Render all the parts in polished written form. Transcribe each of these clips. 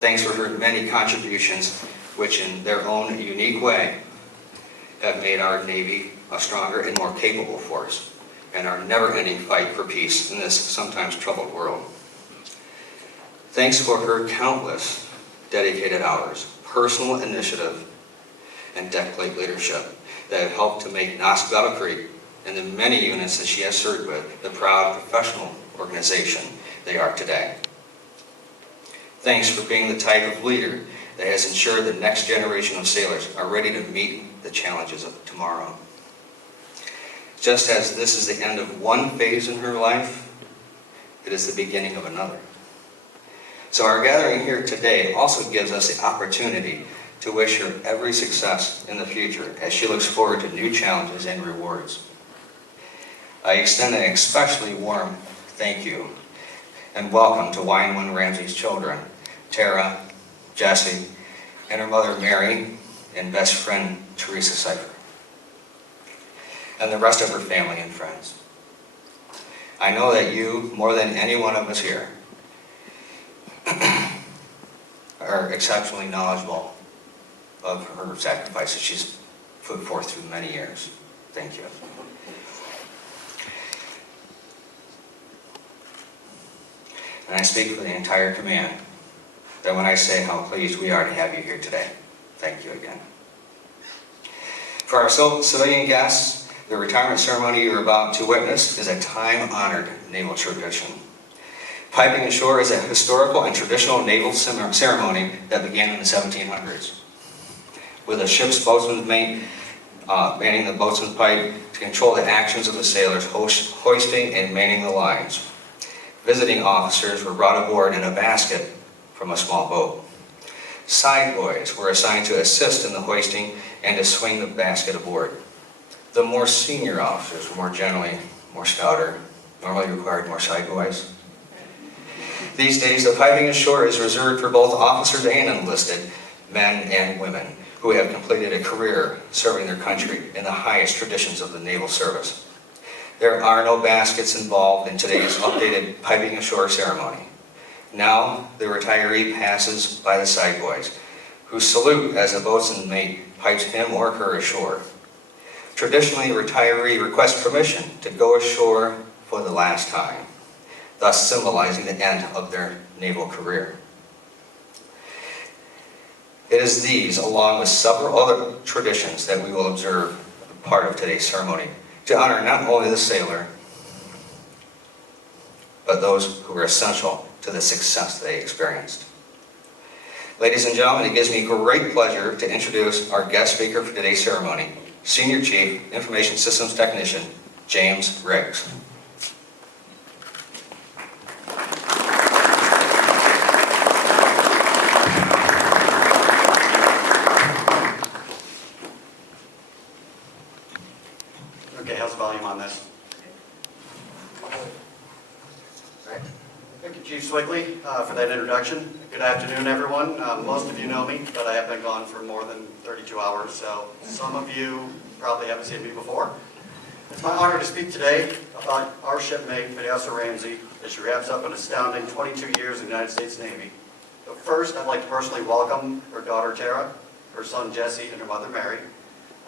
Thanks for her many contributions, which in their own unique way have made our Navy a stronger and more capable force, and our never-ending fight for peace in this sometimes troubled world. Thanks for her countless dedicated hours, personal initiative, and deck plate leadership that have helped to make Nosk Battle Creek and the many units that she has served with the proud professional organization they are today. Thanks for being the type of leader that has ensured the next generation of sailors are ready to meet the challenges of tomorrow. Just as this is the end of one phase in her life, it is the beginning of another. So our gathering here today also gives us the opportunity to wish her every success in the future as she looks forward to new challenges and rewards. I extend an especially warm thank you and welcome to YN1 Ramsey's children, Tara, Jessie, and her mother Mary, and best friend Teresa Cipher, and the rest of her family and friends. I know that you, more than any one of us here, are exceptionally knowledgeable of her sacrifices she's put forth through many years. Thank you. And I speak for the entire command that when I say how pleased we are to have you here today, thank you again. For our civilian guests, the retirement ceremony you're about to witness is a time-honored naval tradition. Piping ashore is a historical and traditional naval ceremony that began in the 1700s, with a ship's boatswain's mate manning the boatswain's pipe to control the actions of the sailors hoisting and manning the lines. Visiting officers were brought aboard in a basket from a small boat. Side boys were assigned to assist in the hoisting and to swing the basket aboard. The more senior officers were generally more stouter, normally required more side boys. These days, the piping ashore is reserved for both officers and enlisted men and women who have completed a career serving their country in the highest traditions of the naval service. There are no baskets involved in today's updated piping ashore ceremony. Now, the retiree passes by the side boys, who salute as the boatswain mate pipes him or her ashore. Traditionally, the retiree requests permission to go ashore for the last time, thus symbolizing the end of their naval career. It is these, along with several other traditions, that we will observe part of today's ceremony, to honor not only the sailor, but those who were essential to the success they experienced. Ladies and gentlemen, it gives me great pleasure to introduce our guest speaker for today's ceremony, Senior Chief Information Systems Technician, James Riggs. Okay, how's the volume on this? Right. Thank you, Chief Swickley, for that introduction. Good afternoon, everyone. Most of you know me, but I have been gone for more than 32 hours, so some of you probably haven't seen me before. It's my honor to speak today about our shipmate, Vanessa Ramsey, as she wraps up an astounding 22 years in the United States Navy. But first, I'd like to personally welcome her daughter, Tara, her son, Jesse, and her mother, Mary.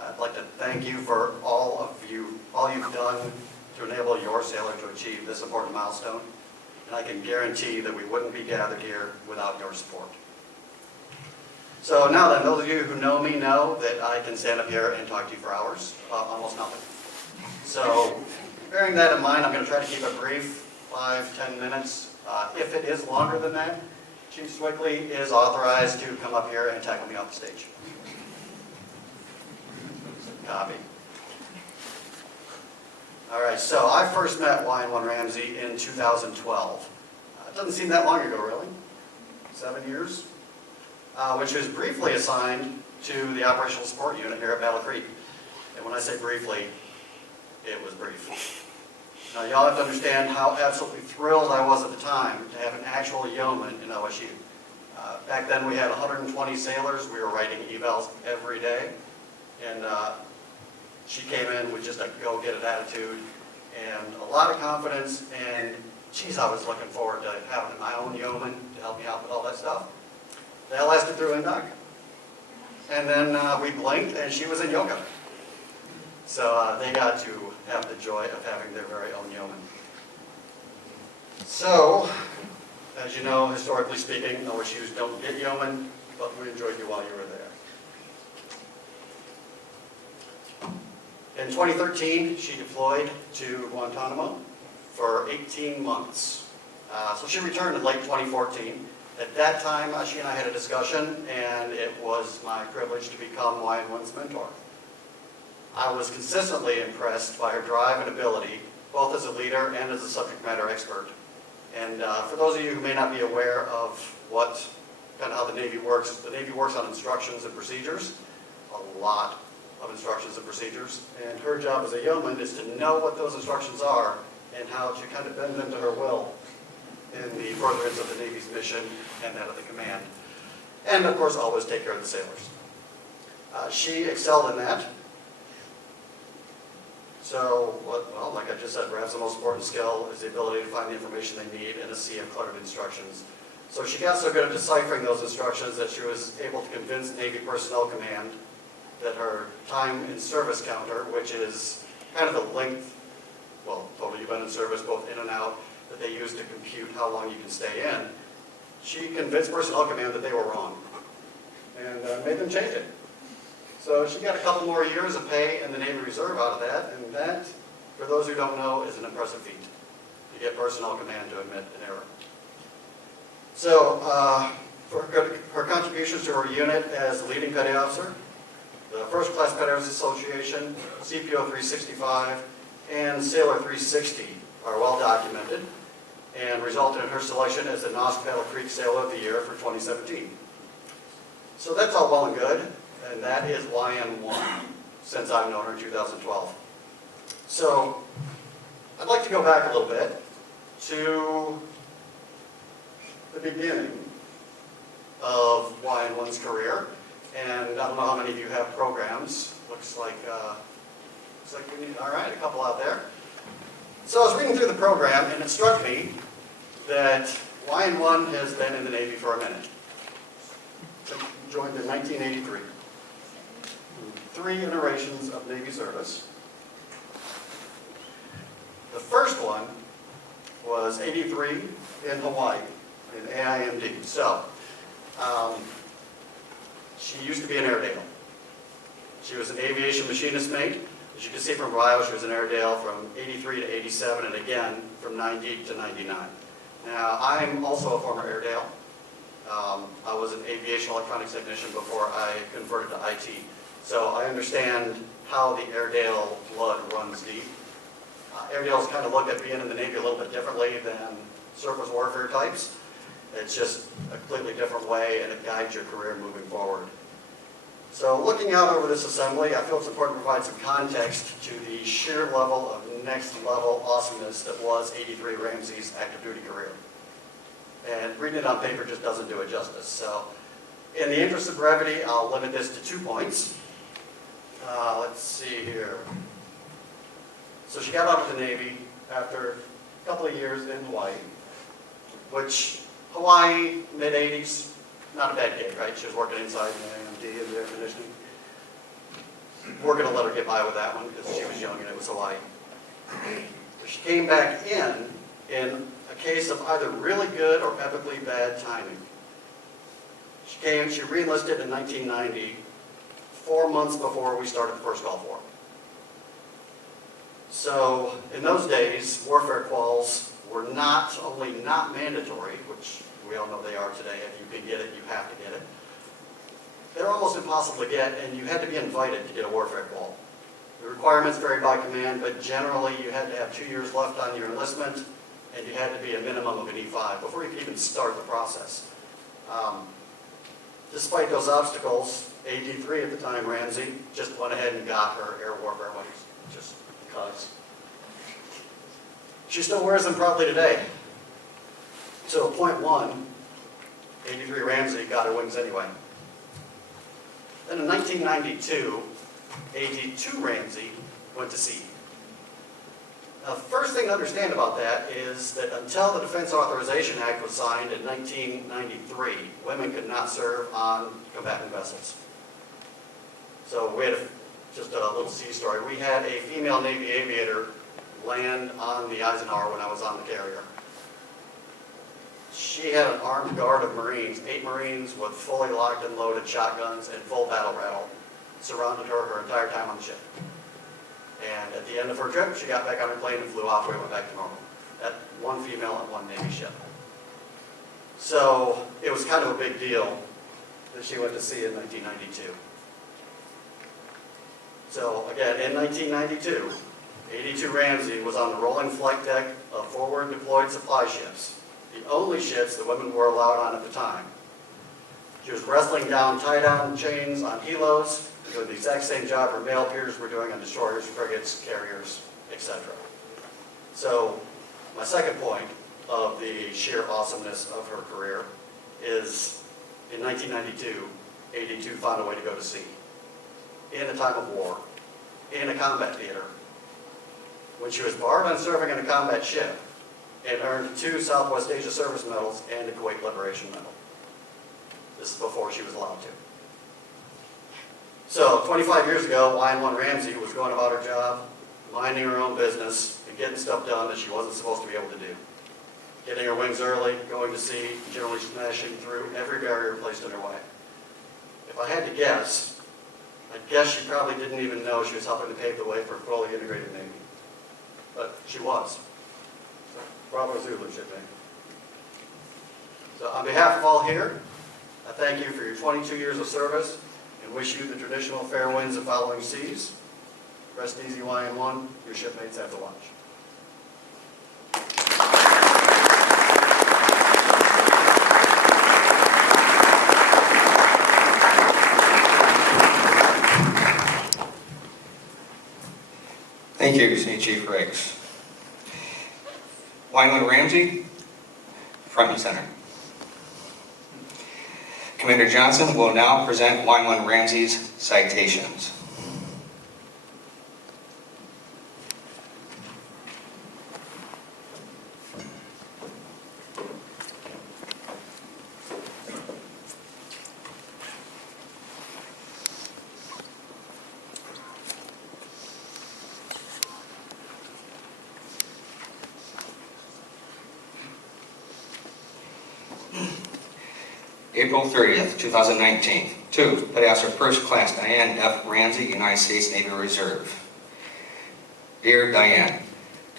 I'd like to thank you for all you've done to enable your sailor to achieve this important milestone. And I can guarantee that we wouldn't be gathered here without your support. So now then, those of you who know me know that I can stand up here and talk to you for hours about almost nothing. So bearing that in mind, I'm going to try to keep it brief, 5-10 minutes. If it is longer than that, Chief Swickley is authorized to come up here and tackle me off the stage. Copy. All right, so I first met YN1 Ramsey in 2012. It doesn't seem that long ago, really. 7 years. Which was briefly assigned to the Operational Support Unit here at Battle Creek. And when I say briefly, it was brief. Now, y'all have to understand how absolutely thrilled I was at the time to have an actual yeoman in OSU. Back then, we had 120 sailors. We were writing evals every day. And she came in with just a go-get-it attitude and a lot of confidence, and geez, I was looking forward to having my own yeoman to help me out with all that stuff. That lasted through induct. And then we blinked and she was in yoga. So they got to have the joy of having their very own yeoman. So, as you know, historically speaking, OSUs don't get yeomen, but we enjoyed you while you were there. In 2013, she deployed to Guantanamo for 18 months. So she returned in late 2014. At that time, she and I had a discussion, and it was my privilege to become YN1's mentor. I was consistently impressed by her drive and ability, both as a leader and as a subject matter expert. And for those of you who may not be aware of how the Navy works on instructions and procedures, a lot of instructions and procedures. And her job as a yeoman is to know what those instructions are and how to kind of bend them to her will in the furtherance of the Navy's mission and that of the command. And of course, always take care of the sailors. She excelled in that. So, well, like I just said, perhaps the most important skill is the ability to find the information they need in a sea of cluttered instructions. So she got so good at deciphering those instructions that she was able to convince Navy Personnel Command that her time in service counter, which is kind of the length, well, total you've been in service, both in and out, that they use to compute how long you can stay in, she convinced Personnel Command that they were wrong and made them change it. So she got a couple more years of pay in the Navy Reserve out of that, and that, for those who don't know, is an impressive feat to get Personnel Command to admit an error. So, for her contributions to her unit as leading petty officer, the First Class Petty Officers Association, CPO 365, and Sailor 360 are well documented and resulted in her selection as the Nosk Battle Creek Sailor of the Year for 2017. So that's all well and good. And that is YN1, since I've known her in 2012. So, I'd like to go back a little bit to the beginning of YN1's career. And I don't know how many of you have programs. Looks like we need, all right, a couple out there. So I was reading through the program, and it struck me that YN1 has been in the Navy for a minute. Joined in 1983. 3 iterations of Navy service. The first one was 83 in Hawaii, in AIMD. So, she used to be an Airedale. She was an aviation machinist mate. As you can see from bio, she was an Airedale from 83 to 87, and again, from 90 to 99. Now, I'm also a former Airedale. I was an aviation electronics technician before I converted to IT. So I understand how the Airedale blood runs deep. Airedales kind of look at being in the Navy a little bit differently than surface warfare types. It's just a completely different way, and it guides your career moving forward. So looking out over this assembly, I feel it's important to provide some context to the sheer level of next level awesomeness that was 83 Ramsey's active duty career. And reading it on paper just doesn't do it justice. So in the interest of brevity, I'll limit this to 2 points. Let's see here. So she got out of the Navy after a couple of years in Hawaii, which Hawaii, mid-80s, not a bad gig, right? She was working inside the AMD and the air conditioning. We're going to let her get by with that one because she was young and it was Hawaii. She came back in a case of either really good or epically bad timing. She re-enlisted in 1990, 4 months before we started the first Gulf War. So in those days, warfare quals were not only not mandatory, which we all know they are today. If you can get it, you have to get it. They're almost impossible to get, and you had to be invited to get a warfare qual. The requirements varied by command, but generally you had to have 2 years left on your enlistment, and you had to be a minimum of an E5 before you could even start the process. Despite those obstacles, AD3 at the time, Ramsey, just went ahead and got her air warfare wings, just because. She still wears them proudly today. So point 1, AD3 Ramsey got her wings anyway. Then in 1992, AD2 Ramsey went to sea. Now, the first thing to understand about that is that until the Defense Authorization Act was signed in 1993, women could not serve on combatant vessels. So we had just a little sea story. We had a female Navy aviator land on the Eisenhower when I was on the carrier. She had an armed guard of Marines, 8 Marines with fully locked and loaded shotguns and full battle rattle, surrounded her entire time on the ship. And at the end of her trip, she got back on her plane and flew off. We went back to normal. That one female on one Navy ship. So it was kind of a big deal that she went to sea in 1992. So again, in 1992, 82 Ramsey was on the rolling flight deck of forward deployed supply ships, the only ships that women were allowed on at the time. She was wrestling down tie-down chains on helos, doing the exact same job her male peers were doing on destroyers, frigates, carriers, etc. So my second point of the sheer awesomeness of her career is in 1992, 82 found a way to go to sea in a time of war, in a combat theater, when she was barred on serving in a combat ship and earned 2 Southwest Asia Service Medals and a Kuwait Liberation Medal. This is before she was allowed to. So 25 years ago, YN1 Ramsey was going about her job, minding her own business, and getting stuff done that she wasn't supposed to be able to do. Getting her wings early, going to sea, generally smashing through every barrier placed in her way. If I had to guess, I'd guess she probably didn't even know she was helping to pave the way for a fully integrated Navy. But she was. So, Bravo Zulu ship name. So on behalf of all here, I thank you for your 22 years of service and wish you the traditional fair winds of following seas. Rest easy, YN1. Your shipmates have to watch. Thank you, Senior Chief Riggs. YN1 Ramsey, front and center. Commander Johnson will now present YN1 Ramsey's citations. April 30th, 2019. To Petty Officer First Class Diane F. Ramsey, United States Navy Reserve. Dear Diane,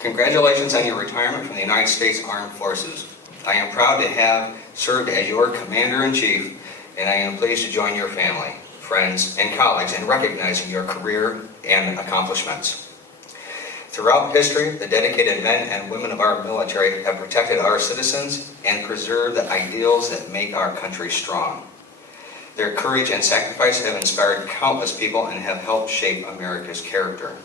congratulations on your retirement from the United States Armed Forces. I am proud to have served as your Commander-in-Chief, and I am pleased to join your family, friends, and colleagues in recognizing your career and accomplishments. Throughout history, the dedicated men and women of our military have protected our citizens and preserved the ideals that make our country strong. Their courage and sacrifice have inspired countless people and have helped shape America's character.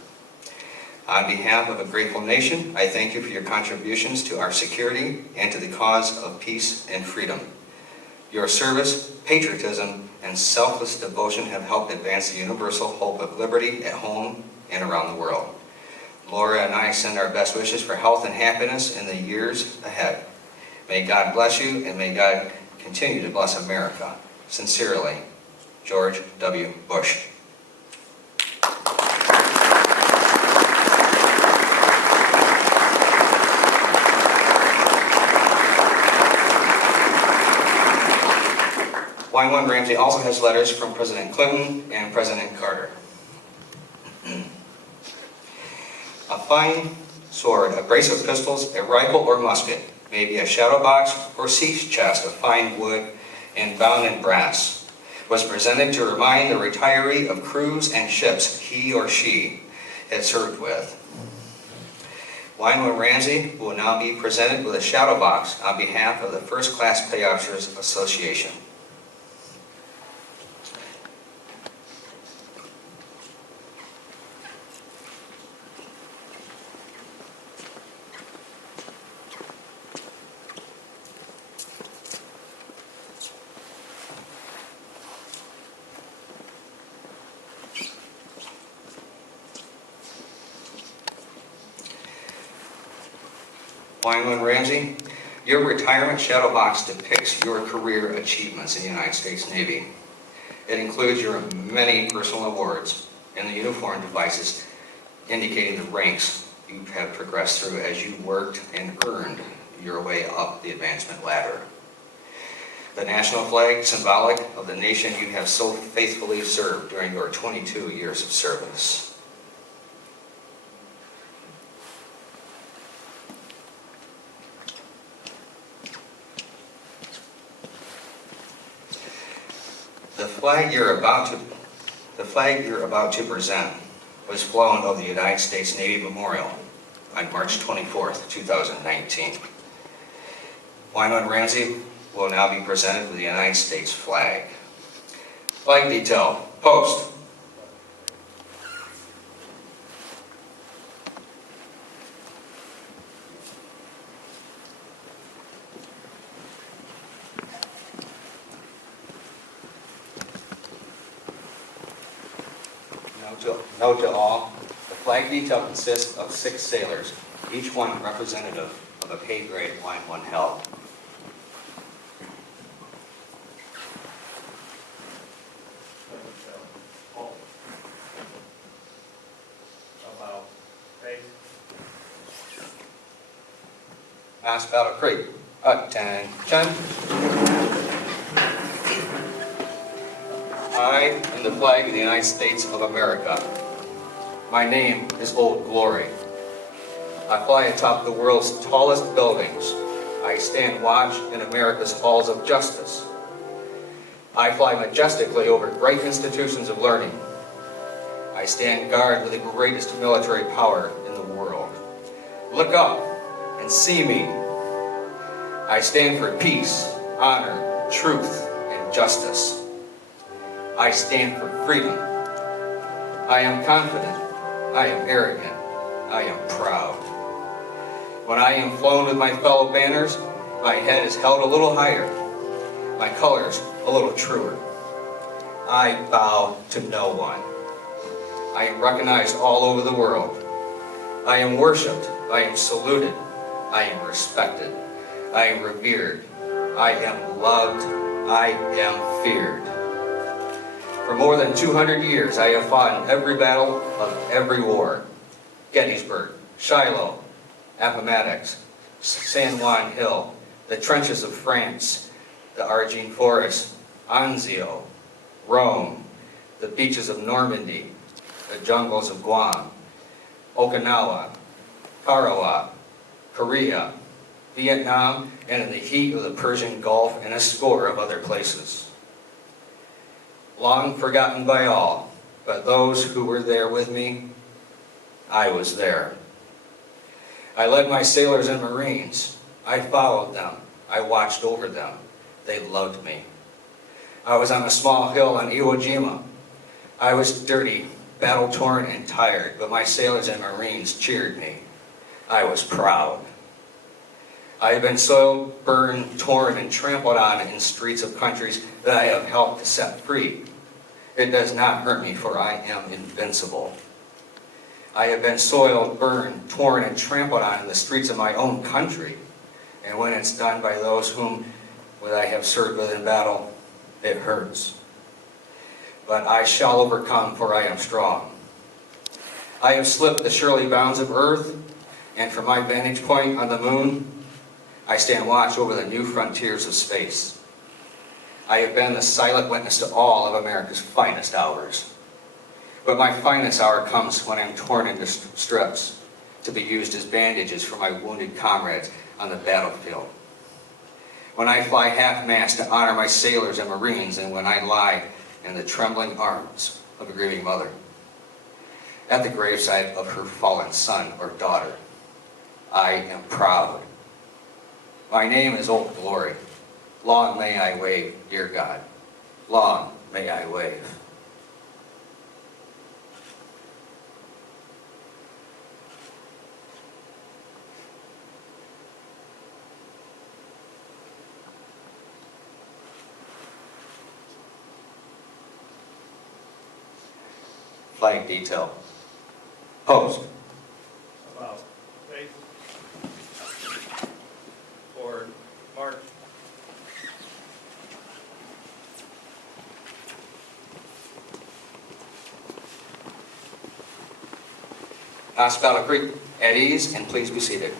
On behalf of a grateful nation, I thank you for your contributions to our security and to the cause of peace and freedom. Your service, patriotism, and selfless devotion have helped advance the universal hope of liberty at home and around the world. Laura and I send our best wishes for health and happiness in the years ahead. May God bless you, and may God continue to bless America. Sincerely, George W. Bush. YN1 Ramsey also has letters from President Clinton and President Carter. A fine sword, a brace of pistols, a rifle or musket, maybe a shadow box or sea chest of fine wood and bound in brass, was presented to remind the retiree of crews and ships he or she had served with. YN1 Ramsey will now be presented with a shadow box on behalf of the First Class Petty Officers Association. YN1 Ramsey, your retirement shadow box depicts your career achievements in the United States Navy. It includes your many personal awards and the uniform devices indicating the ranks you have progressed through as you worked and earned your way up the advancement ladder. The national flag, symbolic of the nation you have so faithfully served during your 22 years of service. The flag you're about to present was flown over the United States Navy Memorial on March 24th, 2019. YN1 Ramsey will now be presented with the United States flag. Flag detail, post. Note to all, the flag detail consists of 6 sailors, each one representative of a pay grade YN1 held. Mass Battle Creek, attention. I am the flag of the United States of America. My name is Old Glory. I fly atop the world's tallest buildings. I stand watch in America's halls of justice. I fly majestically over great institutions of learning. I stand guard with the greatest military power in the world. Look up and see me. I stand for peace, honor, truth, and justice. I stand for freedom. I am confident. I am arrogant. I am proud. When I am flown with my fellow banners, my head is held a little higher, my colors a little truer. I bow to no one. I am recognized all over the world. I am worshipped. I am saluted. I am respected. I am revered. I am loved. I am feared. For more than 200 years, I have fought in every battle of every war. Gettysburg, Shiloh, Appomattox, San Juan Hill, the trenches of France, the Argentine Forest, Anzio, Rome, the beaches of Normandy, the jungles of Guam, Okinawa, Tarawa, Korea, Vietnam, and in the heat of the Persian Gulf and a score of other places. Long forgotten by all, but those who were there with me, I was there. I led my sailors and Marines. I followed them. I watched over them. They loved me. I was on a small hill on Iwo Jima. I was dirty, battle-torn, and tired, but my sailors and Marines cheered me. I was proud. I have been soiled, burned, torn, and trampled on in streets of countries that I have helped to set free. It does not hurt me, for I am invincible. I have been soiled, burned, torn, and trampled on in the streets of my own country. And when it's done by those whom I have served with in battle, it hurts. But I shall overcome, for I am strong. I have slipped the surely bounds of earth, and from my vantage point on the moon, I stand watch over the new frontiers of space. I have been the silent witness to all of America's finest hours. But my finest hour comes when I am torn into strips to be used as bandages for my wounded comrades on the battlefield. When I fly half-mast to honor my sailors and Marines, and when I lie in the trembling arms of a grieving mother at the graveside of her fallen son or daughter, I am proud. My name is Old Glory. Long may I wave, dear God. Long may I wave. Flag detail. Post. About face. Battle Creek at ease, and please be seated.